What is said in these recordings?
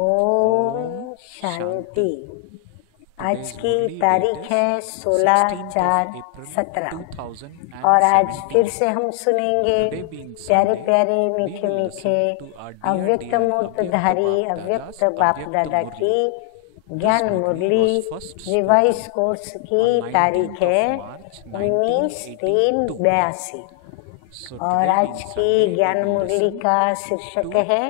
ओम शांति। आज की तारीख है 16/4/17 और आज फिर से हम सुनेंगे प्यारे प्यारे मीठे मीठे अव्यक्त मूर्तधारी अव्यक्त बाप दादा की ज्ञान मुरली रिवाइज कोर्स की तारीख है 19/3/82 और आज की ज्ञान मुरली का शीर्षक है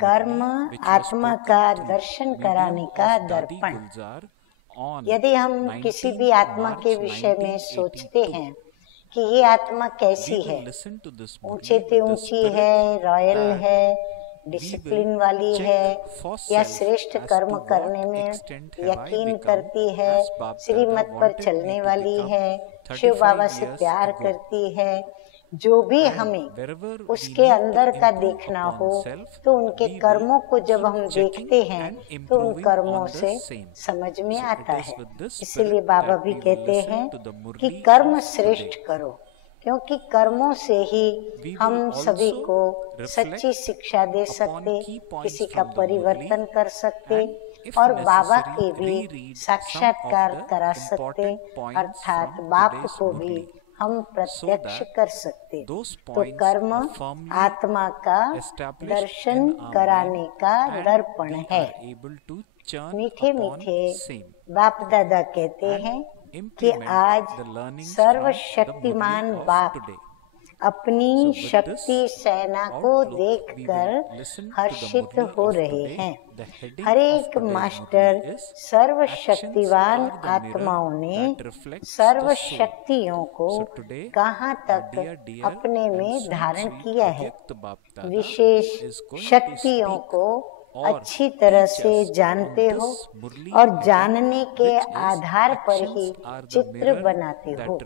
कर्म आत्मा का दर्शन कराने का दर्पण। यदि हम किसी भी आत्मा के विषय में सोचते हैं कि ये आत्मा कैसी है, ऊंचे से ऊंची है, रॉयल है, डिसिप्लिन वाली है, या श्रेष्ठ कर्म करने में यकीन करती है, श्रीमत पर चलने वाली है, शिव बाबा से प्यार करती है, जो भी हमें उसके अंदर का देखना हो, तो उनके कर्मों को जब हम देखते हैं तो उन कर्मों से समझ में आता है। इसलिए बाबा भी कहते हैं कि कर्म श्रेष्ठ करो, क्योंकि कर्मों से ही हम सभी को सच्ची शिक्षा दे सकते, किसी का परिवर्तन कर सकते और बाबा के भी साक्षात्कार करा सकते, अर्थात बाप को भी हम प्रत्यक्ष कर सकते। तो कर्म आत्मा का दर्शन कराने का दर्पण है। मीठे मीठे बाप दादा कहते हैं कि आज सर्वशक्तिमान बाप अपनी शक्ति सेना को देखकर हर्षित हो रहे हैं। हर एक मास्टर सर्वशक्तिवान आत्माओं ने सर्वशक्तियों को कहाँ तक अपने में धारण किया है। विशेष शक्तियों को अच्छी तरह से जानते हो और जानने के आधार पर ही चित्र बनाते हो।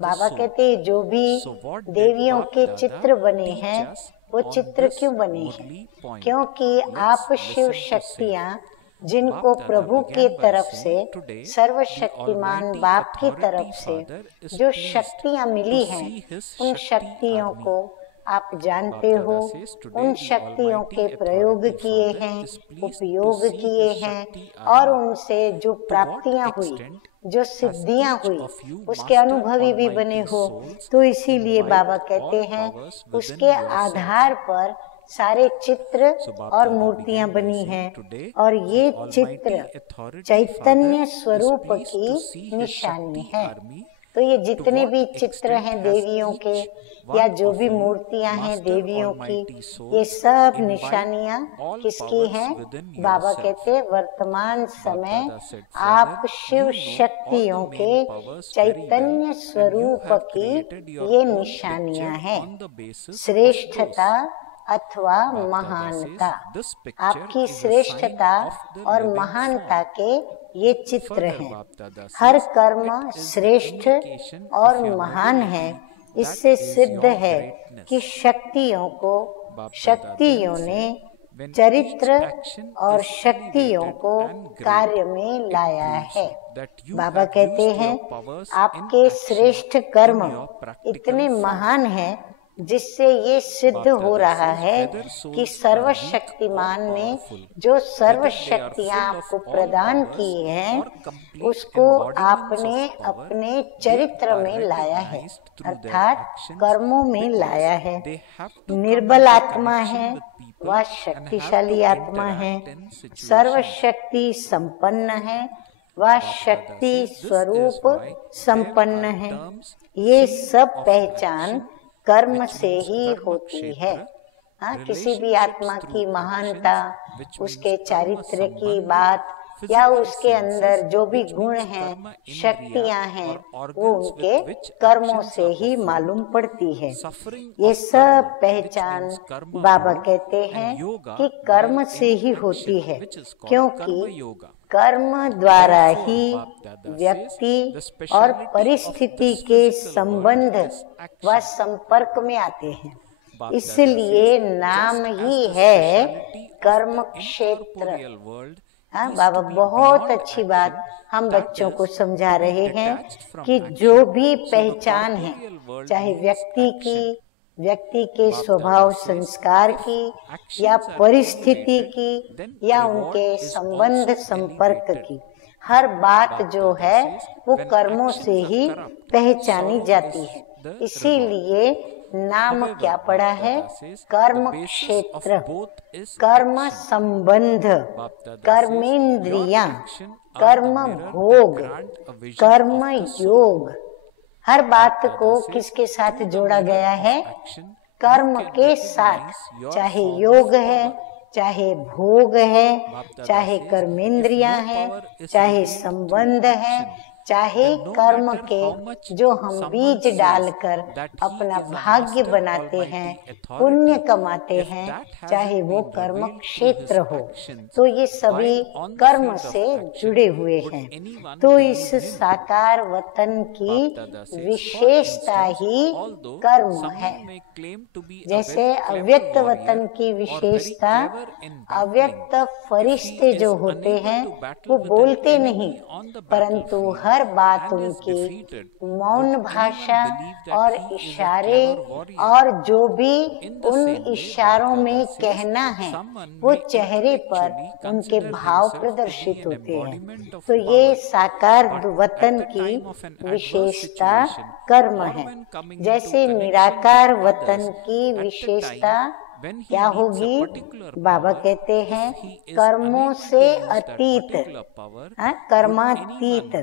बाबा कहते हैं जो भी देवियों के चित्र बने हैं वो चित्र क्यों बने हैं? क्योंकि आप शिव शक्तियाँ जिनको प्रभु के तरफ से सर्वशक्तिमान बाप की तरफ से जो शक्तियाँ मिली हैं, उन शक्तियों को आप जानते हो, उन शक्तियों के प्रयोग किए हैं, उपयोग किए हैं और उनसे जो प्राप्तियां हुई, जो सिद्धियां हुई, उसके अनुभवी भी बने हो। तो इसीलिए बाबा कहते हैं उसके आधार पर सारे चित्र और मूर्तियां बनी हैं और ये चित्र चैतन्य स्वरूप की निशानी है। तो ये जितने भी चित्र हैं देवियों के या जो भी मूर्तियां हैं देवियों की, ये सब निशानियां किसकी हैं? बाबा कहते हैं वर्तमान समय आप शिव शक्तियों के चैतन्य स्वरूप की ये निशानियां हैं। श्रेष्ठता अथवा महानता, आपकी श्रेष्ठता और महानता के ये चित्र हैं। हर कर्म श्रेष्ठ और महान है। इससे सिद्ध है कि शक्तियों ने चरित्र और शक्तियों को कार्य में लाया है। बाबा कहते हैं आपके श्रेष्ठ कर्म इतने महान हैं जिससे ये सिद्ध हो रहा है कि सर्वशक्तिमान ने जो सर्वशक्तियाँ आपको प्रदान की हैं उसको आपने अपने चरित्र में लाया है, अर्थात कर्मों में लाया है। निर्बल आत्मा है वह शक्तिशाली आत्मा है, सर्वशक्ति संपन्न है वह शक्ति स्वरूप संपन्न है। ये सब पहचान कर्म से ही होती है। किसी भी आत्मा की महानता, उसके चारित्र की बात या उसके अंदर जो भी गुण हैं, शक्तियां हैं, वो उनके कर्मों से ही मालूम पड़ती है। ये सब पहचान बाबा कहते हैं कि कर्म से ही होती है, क्योंकि कर्म द्वारा ही व्यक्ति और परिस्थिति के संबंध व संपर्क में आते हैं। इसलिए नाम ही है कर्म क्षेत्र। बाबा बहुत अच्छी बात हम बच्चों को समझा रहे हैं कि जो भी पहचान है, चाहे व्यक्ति की व्यक्ति के स्वभाव संस्कार की या परिस्थिति की या उनके संबंध संपर्क की, हर बात जो है वो कर्मों से ही पहचानी जाती है। इसीलिए नाम क्या पड़ा है? कर्म क्षेत्र, कर्म संबंध, कर्मेंद्रियां, कर्म भोग, कर्म योग। हर बात को किसके साथ जोड़ा गया है? कर्म के साथ। चाहे योग है, चाहे भोग है, चाहे कर्मेंद्रियां हैं, चाहे संबंध है, चाहे कर्म के जो हम बीज डालकर अपना भाग्य बनाते हैं, पुण्य कमाते हैं, चाहे वो कर्म क्षेत्र हो, तो ये सभी कर्म से जुड़े हुए हैं। तो इस साकार वतन की विशेषता ही कर्म है। जैसे अव्यक्त वतन की विशेषता, अव्यक्त फरिश्ते जो होते हैं वो बोलते नहीं, परंतु हर बात उनकी मौन भाषा और इशारे और जो भी उन इशारों में कहना है वो चेहरे पर उनके भाव प्रदर्शित होते हैं। तो ये साकार वतन की विशेषता कर्म है। जैसे निराकार वतन की विशेषता क्या होगी? बाबा कहते हैं कर्मों से अतीत, कर्मातीत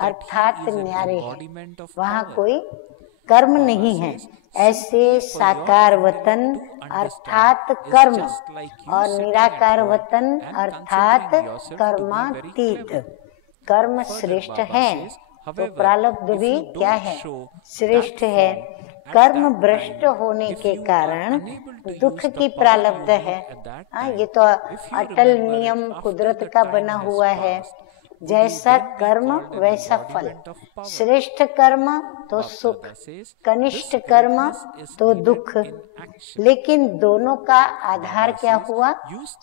अर्थात न्यारे हैं, वहाँ कोई कर्म नहीं है। ऐसे साकार वतन अर्थात कर्म और निराकार वतन अर्थात कर्मातीत, कर्म श्रेष्ठ है तो प्रारब्ध भी क्या है? श्रेष्ठ है। कर्म भ्रष्ट होने के कारण दुख की प्रारब्ध है। ये तो अटल नियम कुदरत का बना हुआ है। जैसा कर्म वैसा फल। श्रेष्ठ कर्म तो सुख, कनिष्ठ कर्म तो दुख। लेकिन दोनों का आधार क्या हुआ?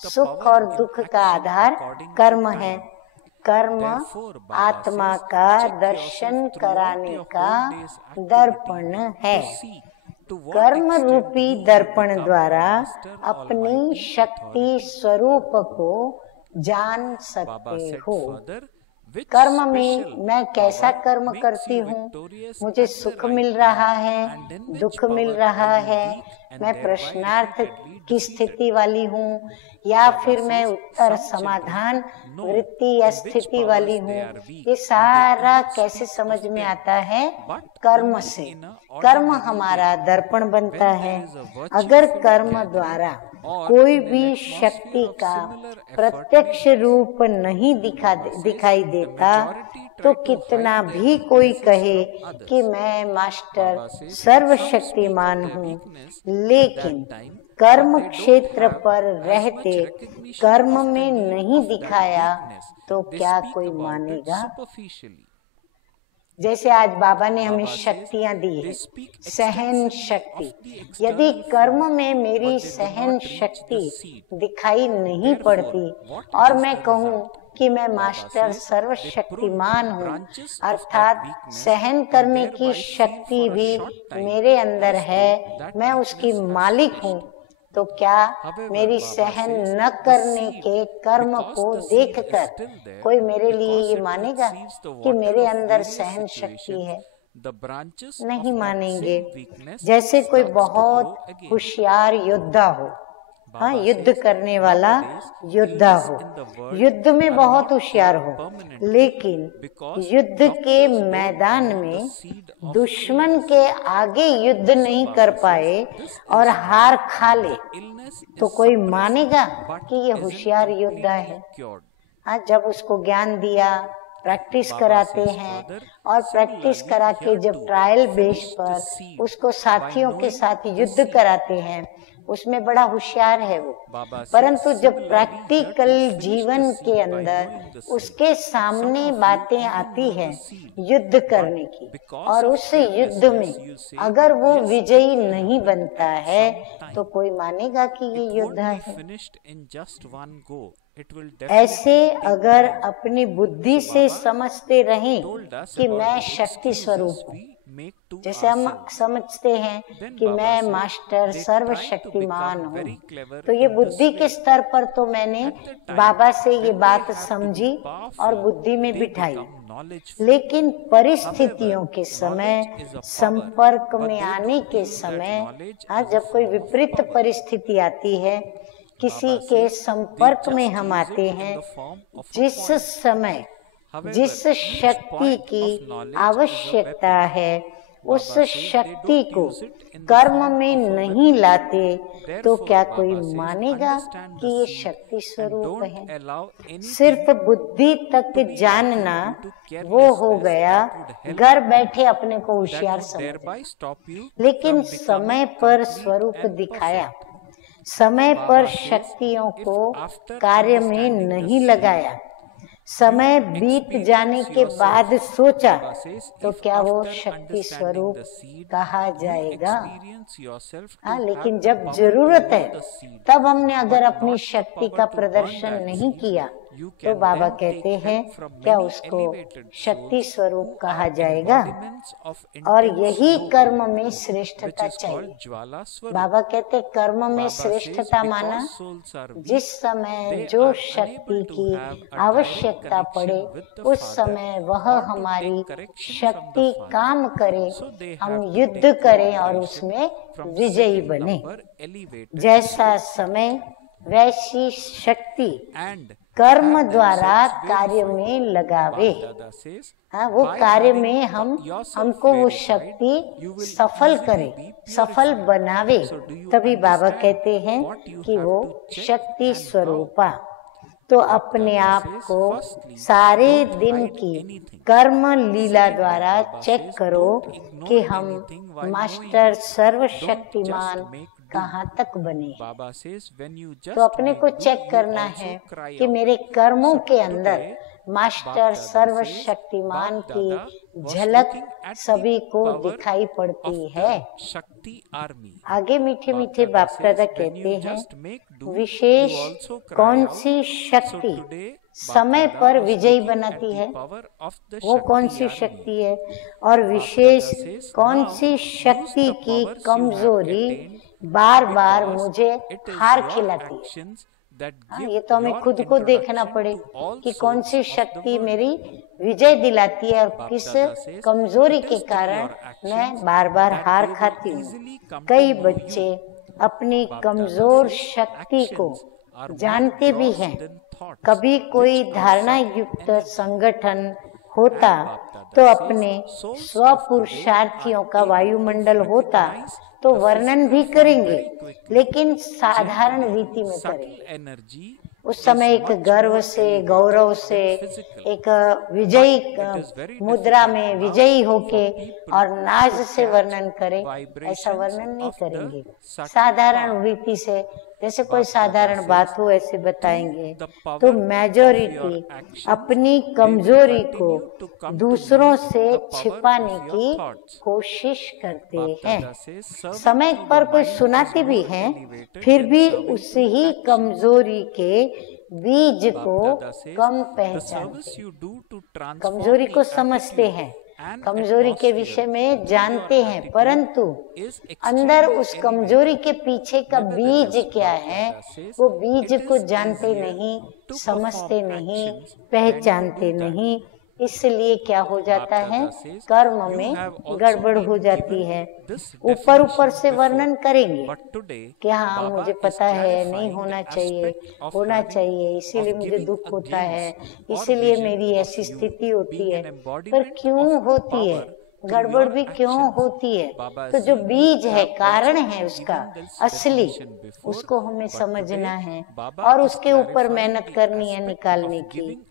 सुख और दुख का आधार कर्म है। कर्म आत्मा का दर्शन कराने का दर्पण है। कर्म रूपी दर्पण द्वारा अपनी शक्ति स्वरूप को जान सकते हो। कर्म में मैं कैसा कर्म करती हूँ, मुझे सुख मिल रहा है, दुख मिल रहा है, मैं प्रश्नार्थ की स्थिति वाली हूँ या फिर मैं उत्तर समाधान वृत्ति या स्थिति वाली हूँ, ये सारा कैसे समझ में आता है? कर्म से। कर्म हमारा दर्पण बनता है। अगर कर्म द्वारा कोई भी शक्ति का प्रत्यक्ष रूप नहीं दिखाई देता तो कितना भी कोई कहे कि मैं मास्टर सर्वशक्तिमान हूँ, लेकिन कर्म क्षेत्र पर रहते कर्म में नहीं दिखाया तो क्या कोई मानेगा? जैसे आज बाबा ने हमें शक्तियां दी है, सहन शक्ति। यदि कर्म में मेरी सहन शक्ति दिखाई नहीं पड़ती और मैं कहूँ कि मैं मास्टर सर्वशक्तिमान हूँ, अर्थात सहन करने की शक्ति भी मेरे अंदर है, मैं उसकी मालिक हूँ, तो क्या मेरी सहन न करने के कर्म को देखकर कोई मेरे लिए ये मानेगा कि मेरे अंदर सहन शक्ति है? नहीं मानेंगे। जैसे कोई बहुत होशियार योद्धा हो, हाँ, युद्ध करने वाला योद्धा हो, युद्ध में बहुत होशियार हो, लेकिन युद्ध के मैदान में दुश्मन के आगे युद्ध नहीं कर पाए और हार खा ले, तो कोई मानेगा कि ये होशियार योद्धा है? हाँ, जब उसको ज्ञान दिया, प्रैक्टिस कराते हैं और प्रैक्टिस करा के जब ट्रायल बेस पर उसको साथियों के साथ युद्ध कराते हैं, उसमें बड़ा होशियार है वो। परंतु जब प्रैक्टिकल जीवन के अंदर उसके सामने बातें आती हैं युद्ध करने की, और उस युद्ध में अगर वो विजयी नहीं बनता है तो कोई मानेगा कि ये योद्धा है? ऐसे अगर अपनी बुद्धि से समझते रहें कि मैं शक्ति स्वरूप हूँ, जैसे हम समझते हैं कि मैं मास्टर सर्वशक्तिमान हूँ, तो ये बुद्धि के स्तर पर तो मैंने बाबा से ये बात समझी और बुद्धि में बिठाई, लेकिन परिस्थितियों के समय, संपर्क में आने के समय, हाँ, जब कोई विपरीत परिस्थिति आती है, किसी के संपर्क में हम आते हैं, जिस समय जिस शक्ति की आवश्यकता है उस शक्ति को कर्म में नहीं लाते, तो क्या कोई मानेगा कि ये शक्ति स्वरूप है? सिर्फ बुद्धि तक जानना वो हो गया, घर बैठे अपने को होशियार समझ, लेकिन समय पर स्वरूप दिखाया, समय पर शक्तियों को कार्य में नहीं लगाया, समय बीत जाने के बाद सोचा, तो क्या वो शक्ति स्वरूप कहा जाएगा? हाँ, लेकिन जब जरूरत है तब हमने अगर अपनी शक्ति का प्रदर्शन नहीं किया, तो बाबा कहते हैं क्या उसको शक्ति स्वरूप कहा जाएगा? और यही कर्म में श्रेष्ठता चाहिए। बाबा कहते कर्म में श्रेष्ठता माना जिस समय जो शक्ति की आवश्यकता पड़े उस समय वह हमारी शक्ति काम करे, हम युद्ध करें और उसमें विजयी बने। जैसा समय वैसी शक्ति कर्म द्वारा कार्य में लगावे। हाँ, वो कार्य में हमको वो शक्ति सफल करे, सफल बनावे, तभी बाबा कहते हैं कि वो शक्ति स्वरूपा। तो अपने आप को सारे दिन की कर्म लीला द्वारा चेक करो कि हम मास्टर सर्वशक्तिमान कहाँ तक बने। तो अपने को चेक करना है कि मेरे कर्मों के अंदर मास्टर सर्वशक्तिमान की झलक सभी को दिखाई पड़ती है। आगे मीठे मीठे बाप दादा कहते हैं, विशेष कौन सी शक्ति समय पर विजयी बनाती है, वो कौन सी शक्ति है, और विशेष कौन सी शक्ति की कमजोरी बार बार मुझे हार खिलाती है। हाँ, ये तो हमें खुद को देखना पड़े कि कौन सी शक्ति मेरी विजय दिलाती है और किस कमजोरी के कारण मैं बार बार हार खाती हूँ। कई बच्चे अपनी कमजोर शक्ति को जानते भी हैं। कभी कोई धारणा युक्त संगठन होता तो अपने स्वपुरुषार्थियों का वायुमंडल होता तो वर्णन भी करेंगे, लेकिन साधारण रीति में करेंगे। उस समय एक गर्व से, गौरव से, एक विजयी मुद्रा में विजयी होके और नाज से वर्णन करें, ऐसा वर्णन नहीं करेंगे। साधारण रीति से, जैसे कोई साधारण बात हो ऐसे बताएंगे। तो मेजॉरिटी अपनी कमजोरी को दूसरों से छिपाने की कोशिश करते हैं। समय पर कोई सुनाते भी हैं, फिर भी उस ही कमजोरी के बीज को कम पहचानते, कमजोरी को समझते हैं, कमजोरी के विषय में जानते हैं, परंतु अंदर उस कमजोरी के पीछे का बीज क्या है, वो बीज को जानते नहीं, समझते नहीं, पहचानते नहीं। इसलिए क्या हो जाता है, कर्म में गड़बड़ हो जाती है। ऊपर ऊपर से वर्णन करेंगे कि हाँ मुझे पता है नहीं होना चाहिए, होना चाहिए, इसीलिए मुझे दुख होता है, इसीलिए मेरी ऐसी स्थिति होती है। पर क्यों होती है, गड़बड़ भी क्यों होती है? तो जो बीज है, कारण है उसका असली, उसको हमें समझना है और उसके ऊपर मेहनत करनी है निकालने की।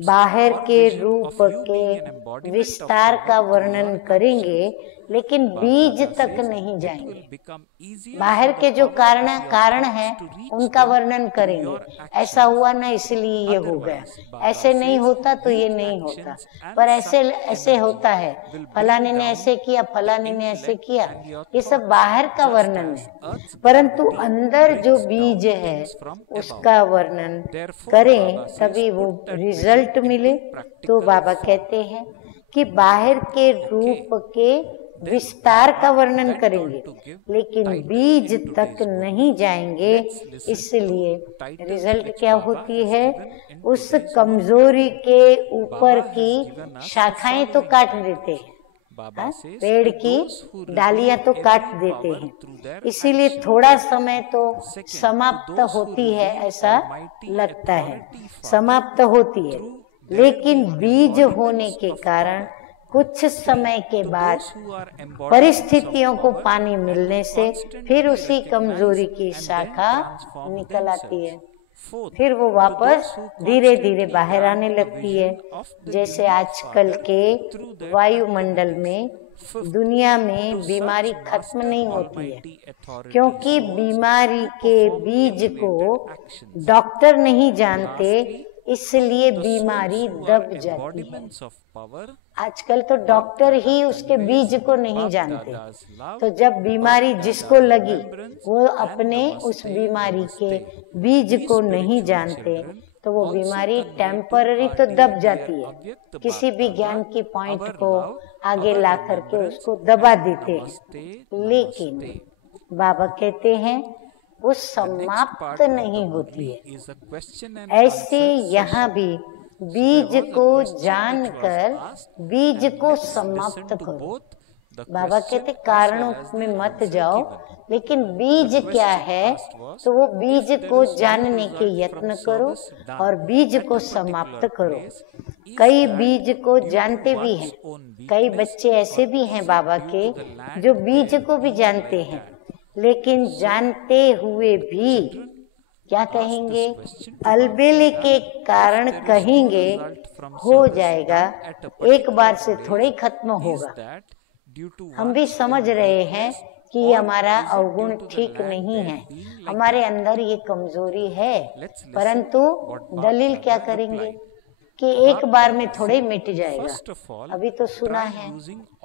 बाहर के रूप के विस्तार का वर्णन करेंगे, लेकिन बीज तक नहीं जाएंगे। बाहर के जो कारण है उनका वर्णन करेंगे, ऐसा हुआ ना इसलिए ये हो गया, ऐसे नहीं होता तो ये नहीं होता, पर ऐसे होता है, फलाने ने ऐसे किया, फलाने ने ऐसे किया, ये सब बाहर का वर्णन है। परंतु अंदर जो बीज है उसका वर्णन करें, तभी वो रिजल्ट मिले। तो बाबा कहते हैं कि बाहर के रूप के विस्तार का वर्णन करेंगे, लेकिन बीज तक नहीं जाएंगे। इसलिए रिजल्ट क्या होती है, उस कमजोरी के ऊपर की शाखाएं तो काट देते हैं, पेड़ की डालियां तो काट देते हैं। इसीलिए थोड़ा समय तो समाप्त होती है, ऐसा लगता है समाप्त होती है, लेकिन बीज होने के कारण कुछ समय के बाद परिस्थितियों को पानी मिलने से फिर उसी कमजोरी की शाखा निकल आती है, फिर वो वापस धीरे धीरे बाहर आने लगती है। जैसे आजकल के वायुमंडल में, दुनिया में बीमारी खत्म नहीं होती है, क्योंकि बीमारी के बीज को डॉक्टर नहीं जानते, इसलिए बीमारी दब जाती है। आजकल तो डॉक्टर ही उसके बीज को नहीं जानते, तो जब बीमारी जिसको लगी वो अपने उस बीमारी के बीज को नहीं जानते, तो वो बीमारी टेम्पररी तो दब जाती है, किसी भी ज्ञान की पॉइंट को आगे ला करके उसको दबा देते हैं। लेकिन बाबा कहते हैं वो समाप्त नहीं होती है। ऐसे यहाँ भी बीज को जानकर बीज को समाप्त करो। बाबा कहते कारणों में मत जाओ, लेकिन बीज क्या है तो वो बीज को जानने के यत्न करो और बीज को समाप्त करो। कई बीज को जानते भी हैं, कई बच्चे ऐसे भी हैं बाबा के जो बीज को भी जानते हैं, लेकिन जानते हुए भी क्या कहेंगे, अलबेले के कारण कहेंगे हो जाएगा, एक बार से थोड़ा ही खत्म होगा। हम भी समझ रहे हैं कि हमारा अवगुण ठीक नहीं है, हमारे अंदर ये कमजोरी है, परंतु दलील क्या करेंगे कि एक बार में थोड़े ही मिट जाएगा। अभी तो सुना है,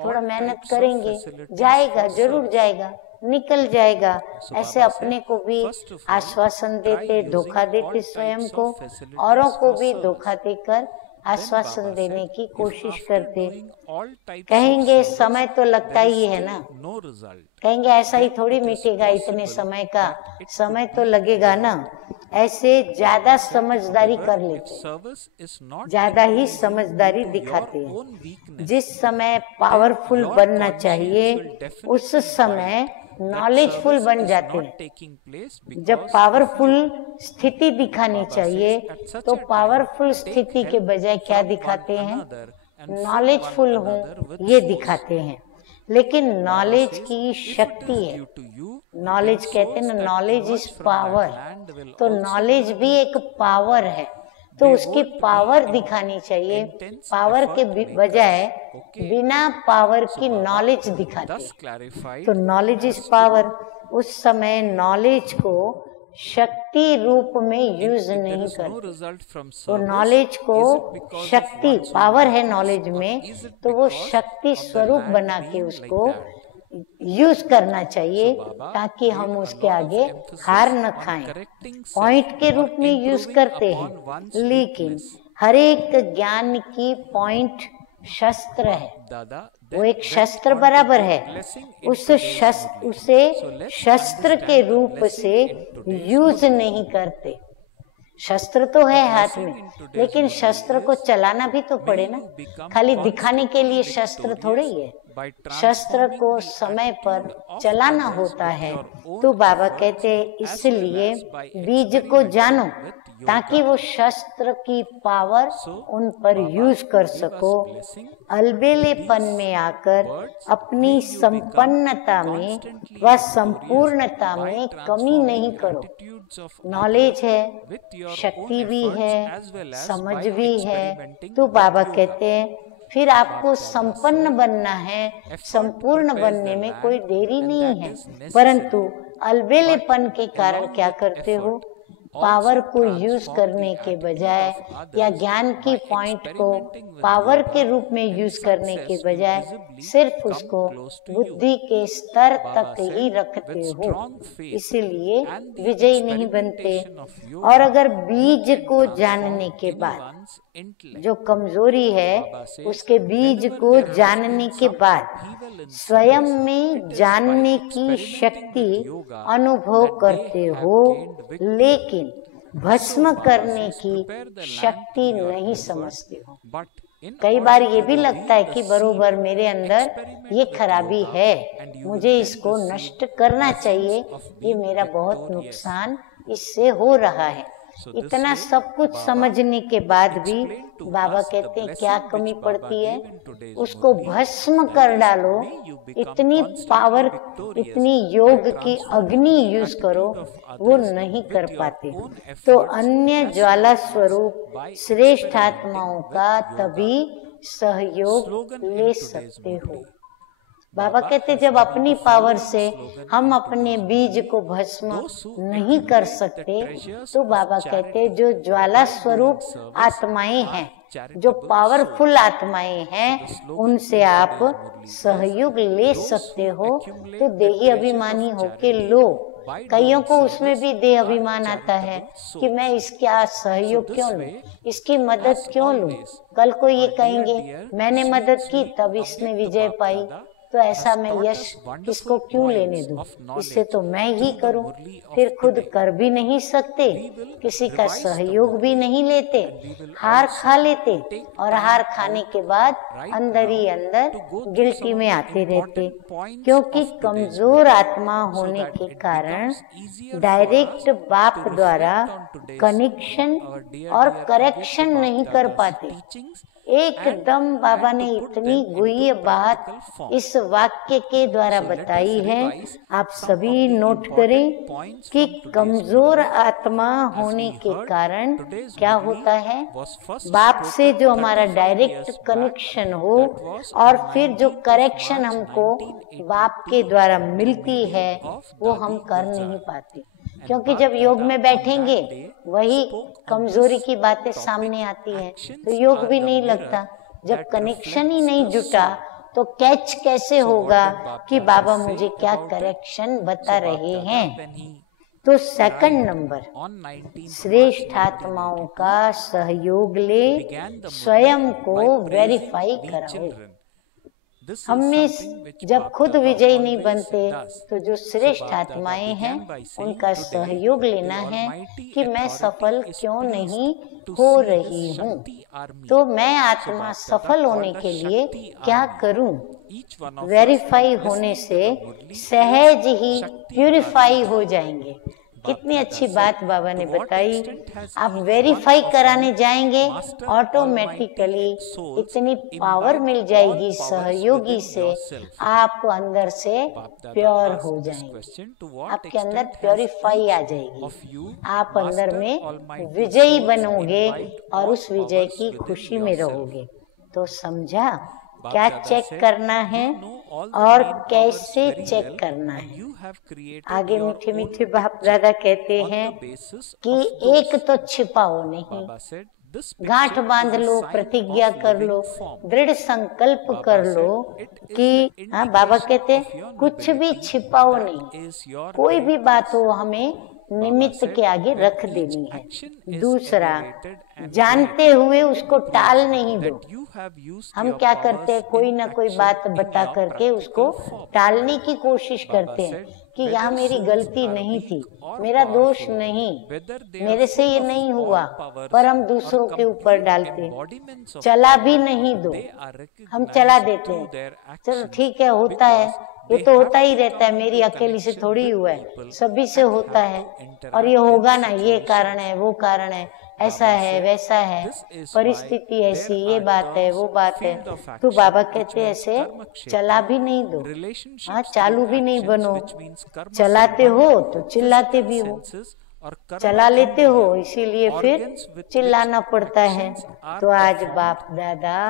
थोड़ा मेहनत करेंगे जाएगा, जरूर जाएगा, निकल जाएगा। ऐसे अपने को भी आश्वासन देते, धोखा देते, स्वयं को औरों को भी धोखा देकर आश्वासन देने की कोशिश करते। कहेंगे समय तो लगता ही है ना, कहेंगे ऐसा ही थोड़ी मिटेगा, इतने समय का समय तो लगेगा ना। ऐसे ज्यादा समझदारी कर लेते, ज्यादा ही समझदारी दिखाते हैं। जिस समय पावरफुल बनना चाहिए उस समय नॉलेजफुल बन जाते हैं। जब पावरफुल स्थिति दिखानी चाहिए तो पावरफुल स्थिति के बजाय क्या दिखाते हैं, नॉलेजफुल हूँ ये दिखाते हैं। लेकिन नॉलेज की शक्ति है, नॉलेज कहते हैं ना, नॉलेज इज पावर, तो नॉलेज भी एक पावर है, तो उसकी पावर दिखानी चाहिए। पावर के बजाय बिना पावर की नॉलेज दिखाते, तो नॉलेज इज पावर। उस समय नॉलेज को शक्ति रूप में यूज नहीं करते, तो नॉलेज को शक्ति, पावर है नॉलेज में, तो वो शक्ति स्वरूप बना के उसको यूज करना चाहिए, ताकि हम उसके आगे हार न खाएं। पॉइंट के रूप में यूज करते हैं, लेकिन हर एक ज्ञान की पॉइंट शस्त्र है, वो एक शस्त्र बराबर है। उसे शस्त्र के रूप से यूज नहीं करते। शस्त्र तो है हाथ में, लेकिन शस्त्र को चलाना भी तो पड़े ना, खाली दिखाने के लिए शस्त्र थोड़ी है। शस्त्र को समय पर चलाना होता है। तो बाबा कहते हैं इसलिए बीज को जानो, ताकि वो शस्त्र की पावर उन पर यूज कर सको। अलबेलेपन में आकर अपनी संपन्नता में व संपूर्णता में कमी नहीं करो। नॉलेज है, शक्ति भी है, समझ भी है, तो बाबा कहते हैं फिर आपको संपन्न बनना है, संपूर्ण बनने में कोई देरी नहीं है, परंतु अलबेलेपन के कारण क्या करते हो, पावर को यूज करने के बजाय या ज्ञान की पॉइंट को पावर के रूप में यूज करने के बजाय सिर्फ उसको बुद्धि के स्तर तक ही रखते हो, इसीलिए विजयी नहीं बनते। और अगर बीज को जानने के बाद, जो कमजोरी है उसके बीज को जानने के बाद स्वयं में जानने की शक्ति अनुभव करते हो, लेकिन भस्म करने की शक्ति नहीं समझते हो। कई बार ये भी लगता है कि बरोबर मेरे अंदर ये खराबी है, मुझे इसको नष्ट करना चाहिए, ये मेरा बहुत नुकसान इससे हो रहा है। इतना सब कुछ समझने के बाद भी बाबा कहते हैं क्या कमी पड़ती है, उसको भस्म कर डालो। इतनी पावर, इतनी योग की अग्नि यूज करो, वो नहीं कर पाते। तो अन्य ज्वाला स्वरूप श्रेष्ठ आत्माओं का तभी सहयोग ले सकते हो। बाबा कहते जब अपनी पावर से हम अपने बीज को भस्म नहीं कर सकते, तो बाबा कहते जो ज्वाला स्वरूप आत्माएं हैं, जो पावरफुल आत्माएं हैं, उनसे आप सहयोग ले सकते हो। तो देही अभिमानी होके लो। कईयों को उसमें भी देह अभिमान आता है कि मैं इसका सहयोग क्यों लूं, इसकी मदद क्यों लूं। कल को ये कहेंगे मैंने मदद की तब इसने विजय पाई, तो ऐसा मैं यश इसको क्यों लेने दूं, इससे तो मैं ही करूं। फिर खुद कर भी नहीं सकते, किसी का सहयोग भी नहीं लेते, हार खा लेते, और हार खाने के बाद अंदर ही अंदर गिल्टी में आते रहते। क्योंकि कमजोर आत्मा होने के कारण डायरेक्ट बाप द्वारा कनेक्शन और करेक्शन नहीं कर पाते। एकदम बाबा ने इतनी गुह्य बात इस वाक्य के द्वारा बताई है, आप सभी नोट करें कि कमजोर आत्मा होने के कारण क्या होता है, बाप से जो हमारा डायरेक्ट कनेक्शन हो और फिर जो करेक्शन हमको बाप के द्वारा मिलती है वो हम कर नहीं पाते। क्योंकि जब योग में बैठेंगे वही कमजोरी की बातें सामने आती हैं, तो योग भी नहीं लगता। जब कनेक्शन ही नहीं जुटा तो कैच कैसे होगा कि बाबा मुझे क्या करेक्शन बता रहे हैं। तो सेकंड नंबर, श्रेष्ठ आत्माओं का सहयोग ले, स्वयं को वेरीफाई कराओ। हमें जब खुद विजयी नहीं बनते तो जो श्रेष्ठ आत्माएं हैं उनका सहयोग लेना है कि मैं सफल क्यों नहीं हो रही हूँ, तो मैं आत्मा सफल होने के लिए क्या करूँ। वेरीफाई होने से सहज ही प्यूरिफाई हो जाएंगे। कितनी अच्छी बात बाबा ने बताई। आप वेरीफाई कराने जाएंगे, ऑटोमेटिकली इतनी पावर मिल जाएगी सहयोगी से, आप अंदर से प्योर हो जाएंगे, आपके अंदर प्योरीफाई आ जाएगी, आप अंदर में विजयी बनोगे और उस विजय की खुशी में रहोगे। तो समझा क्या चेक करना है और कैसे चेक करना है। आगे मीठे मीठे बाप दादा कहते हैं कि एक तो छिपाओ नहीं, गांठ बांध लो, प्रतिज्ञा कर लो, दृढ़ संकल्प कर लो कि हाँ, बाबा कहते कुछ भी छिपाओ नहीं, कोई भी बात हो हमें निमित्त के आगे रख देनी है। दूसरा, जानते हुए उसको टाल नहीं दो। हम क्या करते हैं, कोई ना कोई बात बता करके उसको टालने की कोशिश करते हैं कि यहाँ मेरी गलती नहीं थी, मेरा दोष नहीं, मेरे से ये नहीं हुआ, पर हम दूसरों के ऊपर डालते। चला भी नहीं दो, हम चला देते हैं, चलो ठीक है होता है, ये तो होता ही रहता है, मेरी अकेली से थोड़ी हुआ है, सभी से होता है, और ये होगा ना, ये कारण है, वो कारण है, ऐसा है वैसा है, परिस्थिति ऐसी, ये बात है वो बात है। तो बाबा कहते ऐसे चला भी नहीं दो, हाँ चालू भी नहीं बनो। चलाते हो तो चिल्लाते भी हो, चला लेते हो इसीलिए फिर चिल्लाना पड़ता है। तो आज बाप दादा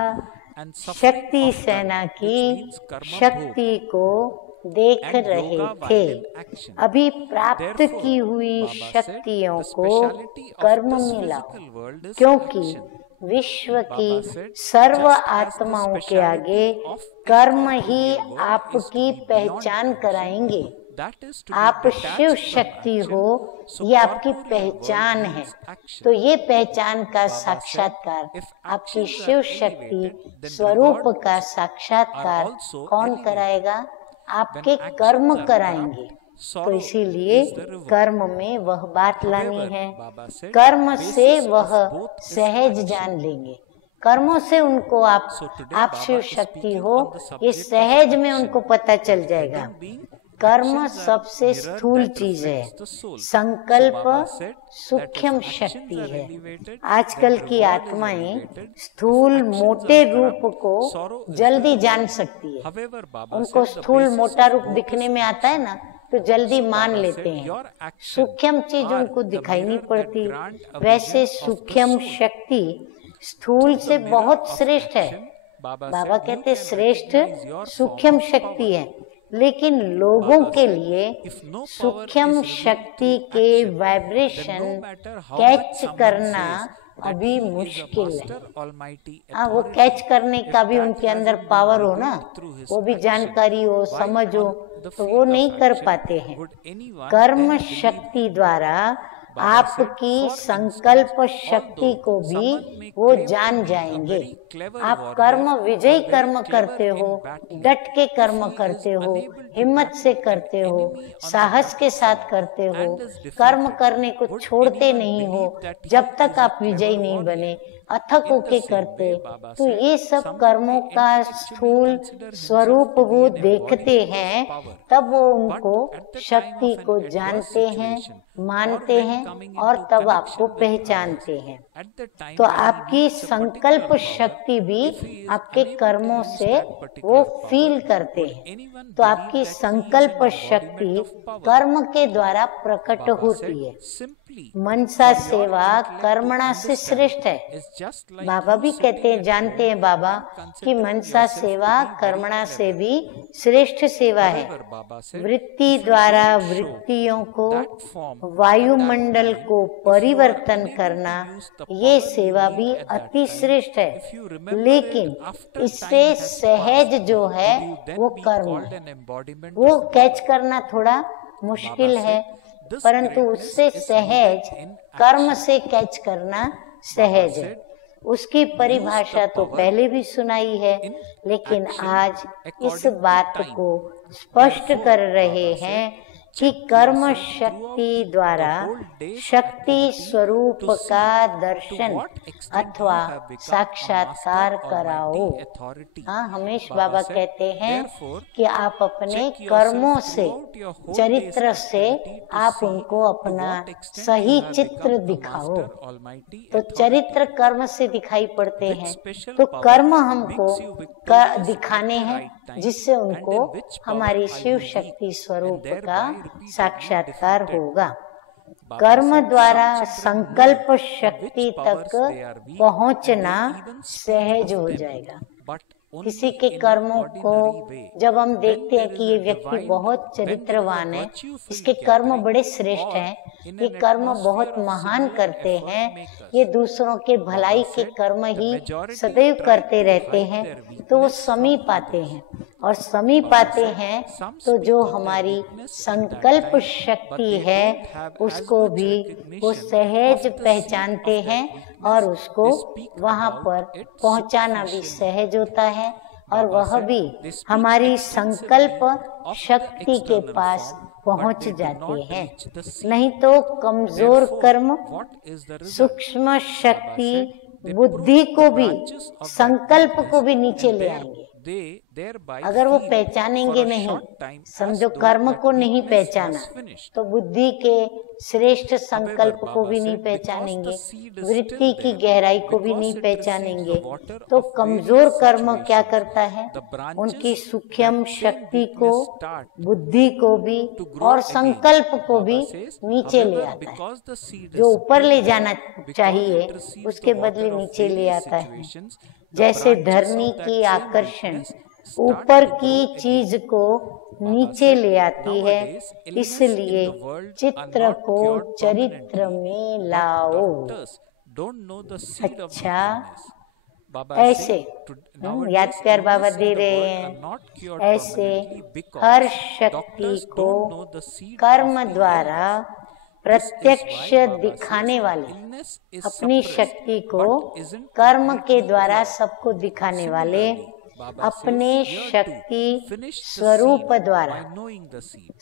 शक्ति सेना की शक्ति को देख रहे थे। अभी प्राप्त की हुई शक्तियों को कर्म में लाओ, क्योंकि विश्व की सर्व आत्माओं के आगे कर्म ही आपकी पहचान कराएंगे। आप शिव शक्ति हो, ये आपकी पहचान है। तो ये पहचान का साक्षात्कार, आपकी शिव शक्ति स्वरूप का साक्षात्कार कौन कराएगा? आपके कर्म कराएंगे। तो इसीलिए कर्म में वह बात लानी है। कर्म से वह सहज जान लेंगे। कर्मों से उनको आप शिव शक्ति हो, ये सहज में उनको पता चल जाएगा। कर्म सबसे स्थूल चीज है, संकल्प सूक्ष्म शक्ति है। आजकल की आत्माएं स्थूल मोटे रूप को जल्दी जान सकती है। उनको स्थूल मोटा रूप दिखने में आता है ना, तो जल्दी मान लेते हैं। सूक्ष्म चीज उनको दिखाई नहीं पड़ती। वैसे सूक्ष्म शक्ति स्थूल से बहुत श्रेष्ठ है। बाबा कहते श्रेष्ठ सूक्ष्म शक्ति है, लेकिन लोगों के लिए सूक्ष्म शक्ति के वाइब्रेशन कैच करना अभी मुश्किल है। हाँ, वो कैच करने का भी उनके अंदर पावर हो ना, वो भी जानकारी हो, समझ हो, तो वो नहीं कर पाते हैं। कर्म शक्ति द्वारा आपकी संकल्प शक्ति को भी वो जान जाएंगे। आप कर्म विजयी कर्म करते हो, डट के कर्म करते हो, हिम्मत से करते हो, साहस के साथ करते हो, कर्म करने को छोड़ते नहीं हो जब तक आप विजयी नहीं बने, अथक होके करते। तो ये सब कर्मों का स्थूल स्वरूप वो देखते हैं, तब वो उनको शक्ति को जानते हैं, मानते हैं और तब आपको पहचानते हैं। तो आपकी संकल्प शक्ति भी आपके कर्मों से वो फील करते हैं। तो आपकी संकल्प शक्ति कर्म के द्वारा प्रकट होती है। मनसा सेवा कर्मणा से श्रेष्ठ है। बाबा भी कहते हैं, जानते हैं बाबा कि मनसा सेवा कर्मणा से भी श्रेष्ठ सेवा है। वृत्ति द्वारा वृत्तियों को, वायुमंडल को परिवर्तन करना, ये सेवा भी अति श्रेष्ठ है। लेकिन इससे सहज जो है वो कर्म है। वो कैच करना थोड़ा मुश्किल है, परंतु उससे सहज कर्म से कैच करना सहज है। उसकी परिभाषा तो पहले भी सुनाई है, लेकिन आज इस बात को स्पष्ट कर रहे हैं कि कर्म शक्ति द्वारा शक्ति स्वरूप का दर्शन अथवा साक्षात्कार कराओ। हाँ, हमेश बाबा कहते हैं कि आप अपने कर्मों से, चरित्र से आप उनको अपना सही चित्र दिखाओ। तो चरित्र कर्म से दिखाई पड़ते हैं, तो कर्म हमको दिखाने हैं, जिससे उनको हमारी शिव शक्ति स्वरूप का साक्षात्कार होगा। कर्म द्वारा संकल्प शक्ति तक पहुंचना सहज हो जाएगा। किसी के कर्मों को जब हम देखते हैं कि ये व्यक्ति बहुत चरित्रवान है, इसके कर्म बड़े श्रेष्ठ हैं, ये कर्म बहुत महान करते हैं, ये दूसरों के भलाई के कर्म ही सदैव करते रहते हैं, तो वो समीप आते हैं। और समीप आते हैं तो जो हमारी संकल्प शक्ति है उसको भी वो सहज पहचानते हैं और उसको वहां पर पहुंचाना भी सहज होता है। और वह भी हमारी संकल्प शक्ति के पास पहुंच जाते हैं। नहीं तो कमजोर कर्म, सूक्ष्म शक्ति बुद्धि को भी, संकल्प को भी नीचे ले आएंगे। अगर वो पहचानेंगे नहीं, समझो कर्म को नहीं पहचाना, तो बुद्धि के श्रेष्ठ संकल्प को भी नहीं पहचानेंगे, वृत्ति की गहराई को भी नहीं पहचानेंगे। तो कमजोर कर्म क्या करता है, उनकी सूक्ष्म शक्ति को, बुद्धि को भी और संकल्प को भी नीचे ले आता है। जो ऊपर ले जाना चाहिए उसके बदले नीचे ले आता है। जैसे धरनी की आकर्षण ऊपर की चीज को नीचे ले आती है, इसलिए चित्र को चरित्र में लाओ। अच्छा, ऐसे याद प्यार बाबा दे रहे हैं, ऐसे हर शक्ति को कर्म द्वारा प्रत्यक्ष दिखाने वाले, अपनी शक्ति को कर्म के द्वारा सबको दिखाने वाले, अपने शक्ति स्वरूप द्वारा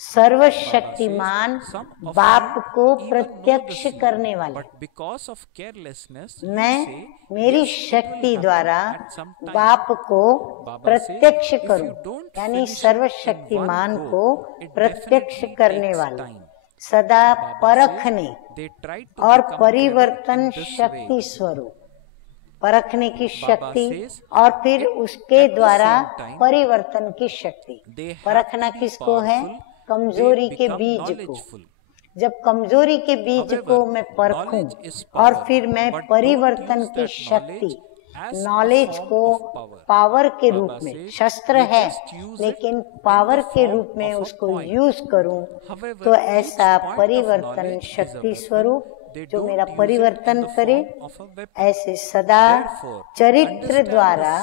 सर्वशक्तिमान बाप को प्रत्यक्ष करने वाले। मैं मेरी शक्ति द्वारा बाप को प्रत्यक्ष करूं, यानी सर्वशक्तिमान को प्रत्यक्ष करने वाले, सदा परखने और परिवर्तन शक्ति स्वरूप, परखने की शक्ति और फिर उसके द्वारा परिवर्तन की शक्ति। परखना किसको है? कमजोरी के बीज को। जब कमजोरी के बीज को मैं परखूं और फिर मैं परिवर्तन की शक्ति, नॉलेज को पावर के रूप में, शस्त्र है लेकिन पावर के रूप में उसको यूज करूं, तो ऐसा परिवर्तन शक्ति स्वरूप जो मेरा परिवर्तन करे, ऐसे सदा चरित्र द्वारा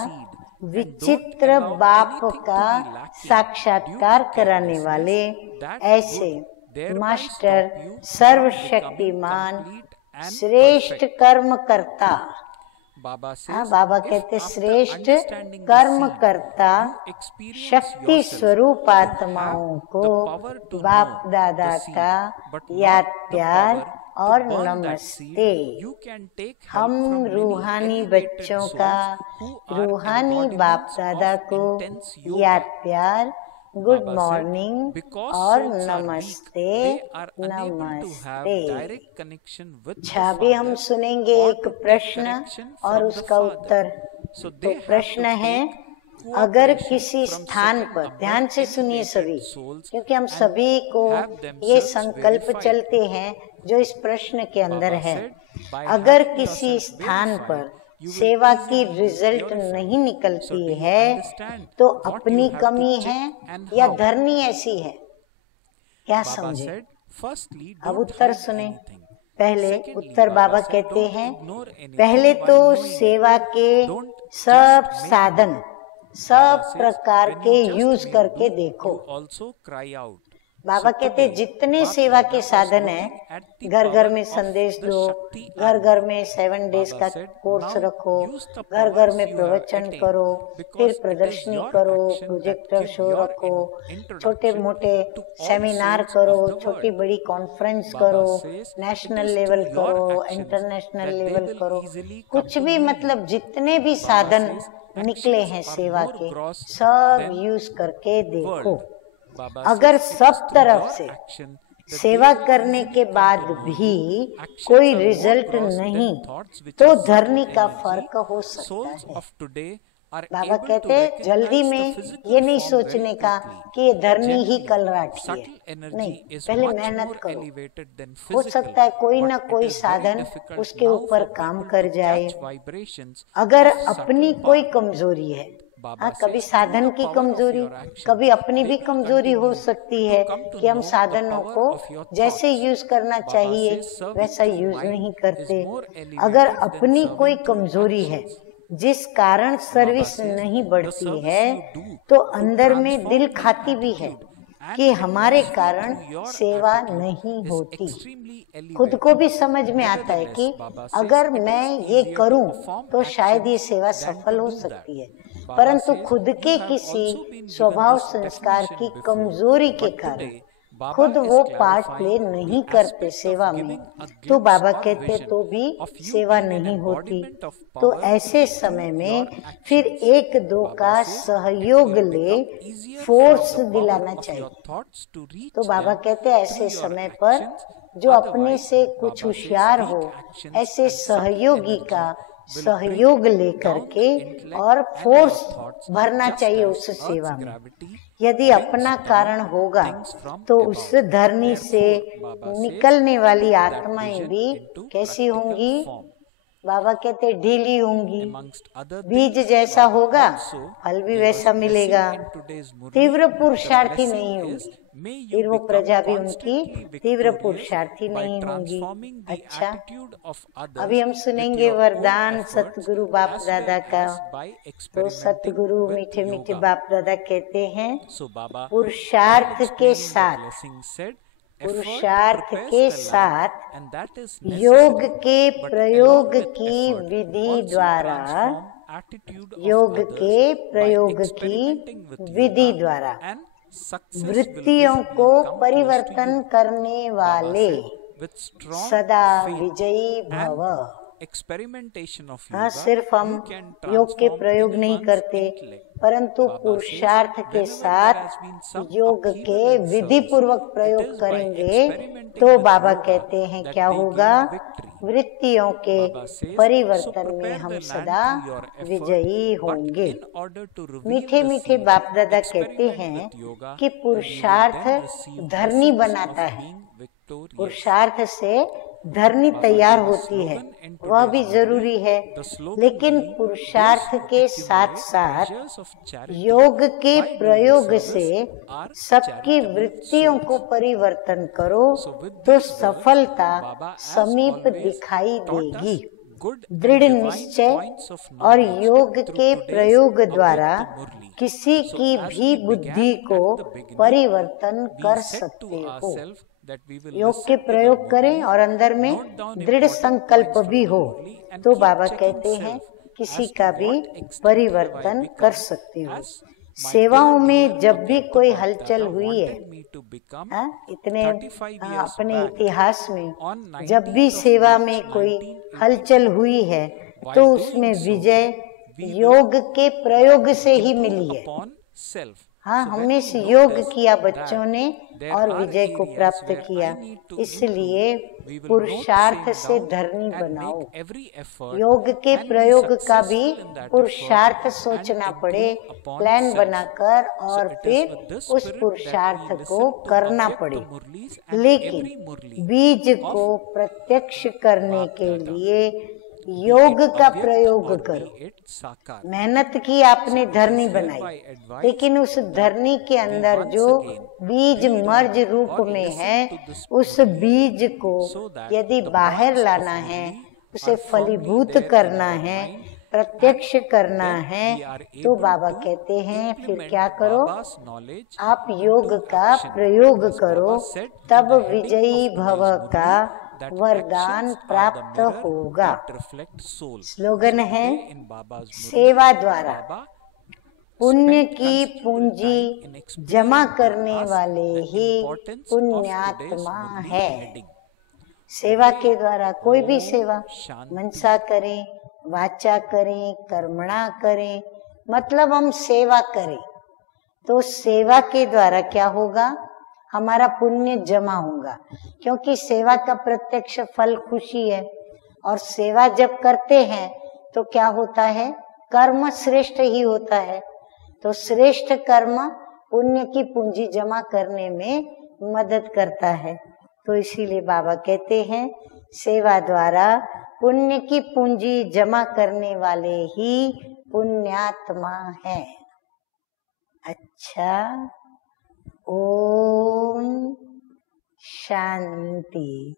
विचित्र बाप का साक्षात्कार कराने वाले, ऐसे मास्टर सर्वशक्तिमान श्रेष्ठ कर्म करता। बाबा कहते श्रेष्ठ कर्म करता शक्ति स्वरूप आत्माओं को बाप दादा का याद प्यार और नमस्ते। हम रूहानी बच्चों का रूहानी बाप दादा को याद प्यार, गुड मॉर्निंग और नमस्ते नमस्ते। अच्छा, अभी हम सुनेंगे एक प्रश्न और उसका उत्तर। तो प्रश्न है, अगर किसी स्थान पर, ध्यान से सुनिए सभी, क्योंकि हम सभी को ये संकल्प चलते हैं जो इस प्रश्न के अंदर है। अगर किसी स्थान पर सेवा की रिजल्ट नहीं निकलती है तो अपनी कमी है या धरनी ऐसी है? क्या समझे? अब उत्तर सुने। पहले उत्तर बाबा कहते हैं, पहले तो सेवा के सब साधन, सब प्रकार के यूज करके देखो। बाबा कहते जितने सेवा के साधन है, घर घर में संदेश दो, घर घर में 7 डेज का कोर्स रखो, घर घर में प्रवचन करो, फिर प्रदर्शनी करो, प्रोजेक्टर शो रखो, छोटे मोटे सेमिनार करो, छोटी बड़ी कॉन्फ्रेंस करो, नेशनल लेवल करो, इंटरनेशनल लेवल करो, कुछ भी, मतलब जितने भी साधन निकले हैं सेवा के, सब यूज करके देखो। अगर सब तरफ से सेवा करने के बाद भी कोई रिजल्ट नहीं, तो धरनी का फर्क हो सकता है। बाबा कहते हैं जल्दी में ये नहीं सोचने का कि ये धरनी ही कल राठी है, नहीं, पहले मेहनत करो। हो सकता है कोई ना कोई साधन उसके ऊपर काम कर जाए। अगर अपनी कोई कमजोरी है, कभी साधन की कमजोरी, कभी अपनी भी कमजोरी हो सकती है कि हम साधनों को जैसे यूज करना चाहिए वैसा यूज नहीं करते। अगर अपनी कोई कमजोरी है जिस कारण सर्विस नहीं बढ़ती है, तो अंदर में दिल खाती भी है कि हमारे कारण सेवा नहीं होती। खुद को भी समझ में आता है कि अगर मैं ये करूं तो शायद ये सेवा सफल हो सकती है, परंतु खुद के किसी स्वभाव संस्कार की कमजोरी के कारण खुद वो पार्ट प्ले नहीं करते सेवा में, तो बाबा कहते तो भी सेवा नहीं होती। तो ऐसे समय में फिर एक दो का सहयोग ले फोर्स दिलाना चाहिए। तो बाबा कहते ऐसे समय पर जो अपने से कुछ होशियार हो, ऐसे सहयोगी का सहयोग लेकर के और फोर्स भरना चाहिए उस सेवा में। यदि अपना कारण होगा तो उस धरनी से निकलने वाली आत्माएं भी कैसी होंगी? बाबा कहते ढीली होंगी, बीज जैसा होगा फल भी वैसा मिलेगा। तीव्र पुरुषार्थी नहीं होंगी, फिर वो प्रजा भी उनकी तीव्र पुरुषार्थी नहीं होंगी। अच्छा, अभी हम सुनेंगे वरदान सतगुरु बाप दादा का। तो सतगुरु मीठे मीठे बाप दादा कहते हैं पुरुषार्थ के साथ, पुरुषार्थ के साथ योग के प्रयोग की विधि द्वारा, योग के प्रयोग की विधि द्वारा वृत्तियों को परिवर्तन करने वाले सदा विजयी भव। हाँ, सिर्फ हम योग के प्रयोग नहीं करते, परंतु पुरुषार्थ के साथ योग के विधि पूर्वक प्रयोग करेंगे तो बाबा कहते हैं क्या होगा, वृत्तियों के परिवर्तन में हम सदा विजयी होंगे। मीठे मीठे बाप दादा कहते हैं कि पुरुषार्थ धरनी बनाता है, पुरुषार्थ से धरनी तैयार होती है, वह भी जरूरी है, लेकिन पुरुषार्थ के साथ साथ योग के प्रयोग से सबकी वृत्तियों को परिवर्तन करो तो सफलता समीप दिखाई देगी। दृढ़ निश्चय और योग के प्रयोग द्वारा किसी की भी बुद्धि को परिवर्तन कर सकते हो। योग के प्रयोग करें और अंदर में दृढ़ संकल्प भी हो तो बाबा कहते हैं किसी का भी परिवर्तन कर सकते हो। सेवाओं में जब भी कोई हलचल हुई है, इतने अपने इतिहास में जब भी सेवा में कोई हलचल हुई है तो उसमें विजय योग के प्रयोग से ही मिली है। हाँ, हमने योग किया बच्चों ने और विजय को प्राप्त किया, इसलिए पुरुषार्थ से धरनी बनाओ। योग के प्रयोग का भी पुरुषार्थ सोचना पड़े, प्लान बनाकर, और फिर उस पुरुषार्थ को करना पड़े। लेकिन बीज को प्रत्यक्ष करने के लिए योग का प्रयोग करो। मेहनत की आपने धरनी बनाई, लेकिन उस धरनी के अंदर जो बीज मर्ज रूप में है, उस बीज को यदि बाहर लाना है, उसे फलीभूत करना है, प्रत्यक्ष करना है, तो बाबा कहते हैं फिर क्या करो, आप योग का प्रयोग करो, तब विजयी भव का वरदान प्राप्त होगा। स्लोगन है सेवा द्वारा पुण्य की पूंजी जमा करने वाले ही पुण्यात्मा है। सेवा के द्वारा कोई भी सेवा मनसा करें, वाचा करें, कर्मणा करें, मतलब हम सेवा करें तो सेवा के द्वारा क्या होगा, हमारा पुण्य जमा होगा, क्योंकि सेवा का प्रत्यक्ष फल खुशी है। और सेवा जब करते हैं तो क्या होता है, कर्म श्रेष्ठ ही होता है, तो श्रेष्ठ कर्म पुण्य की पूंजी जमा करने में मदद करता है। तो इसीलिए बाबा कहते हैं सेवा द्वारा पुण्य की पूंजी जमा करने वाले ही पुण्यात्मा है। अच्छा, ओम शांति।